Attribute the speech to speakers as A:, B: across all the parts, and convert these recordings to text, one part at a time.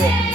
A: Yeah.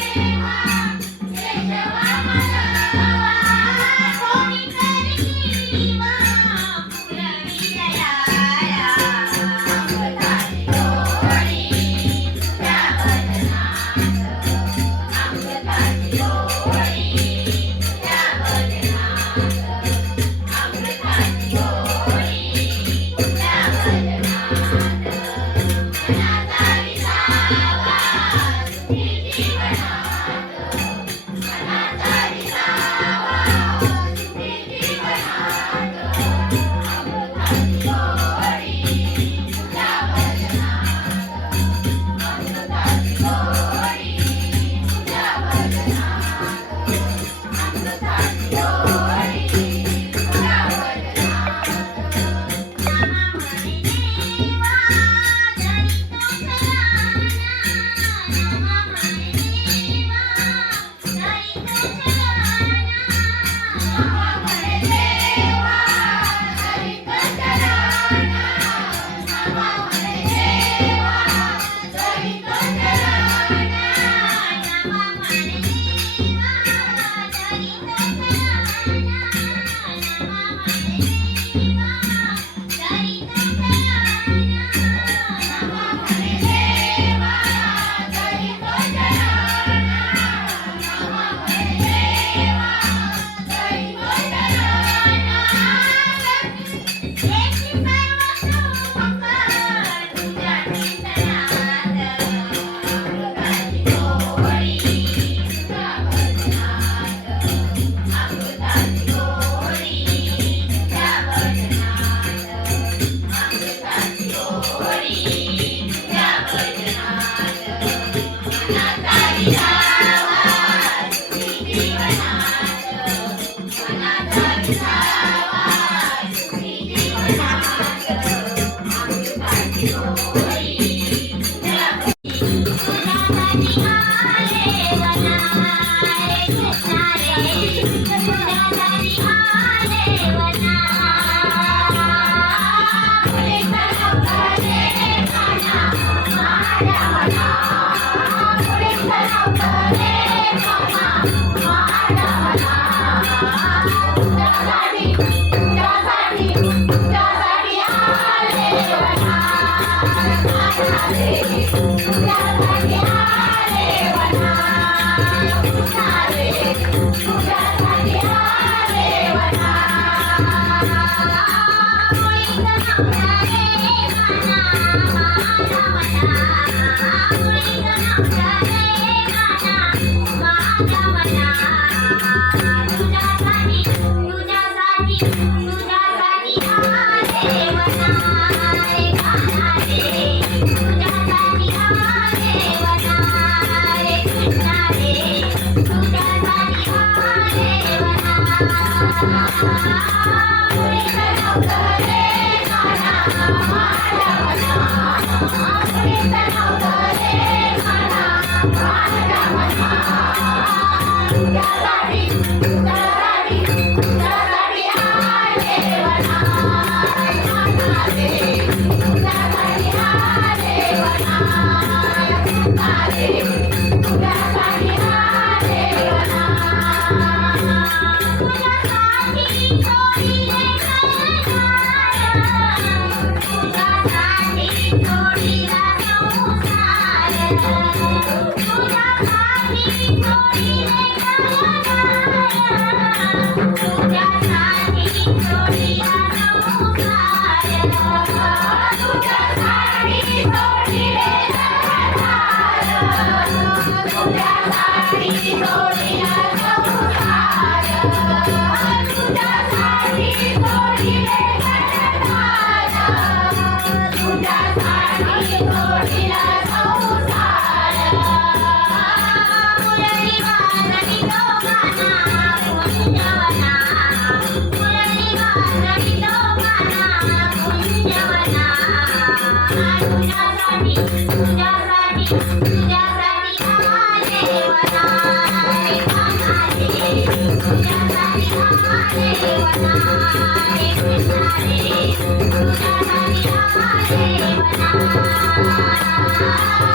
A: Thank you.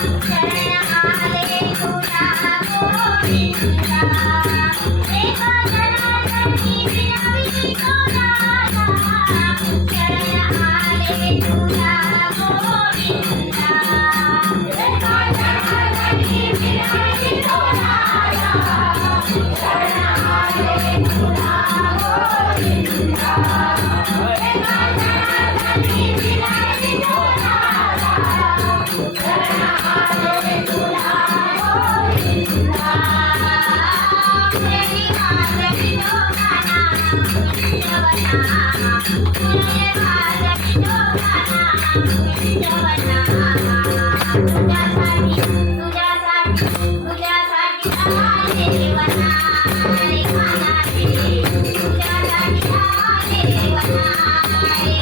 A: Okay.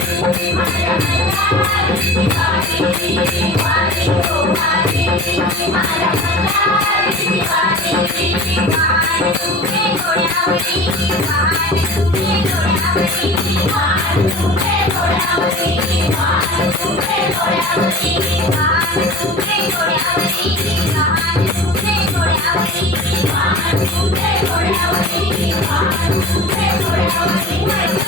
A: Hey,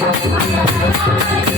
A: Ay,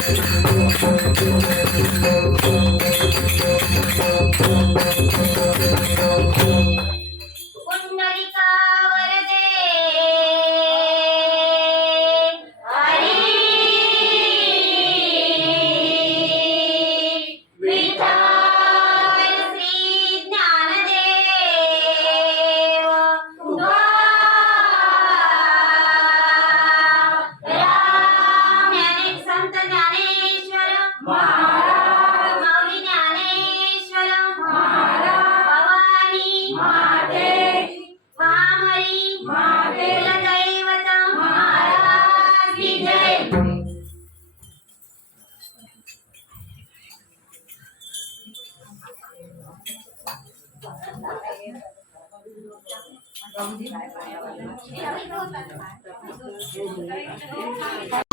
A: 我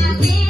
A: Thank you.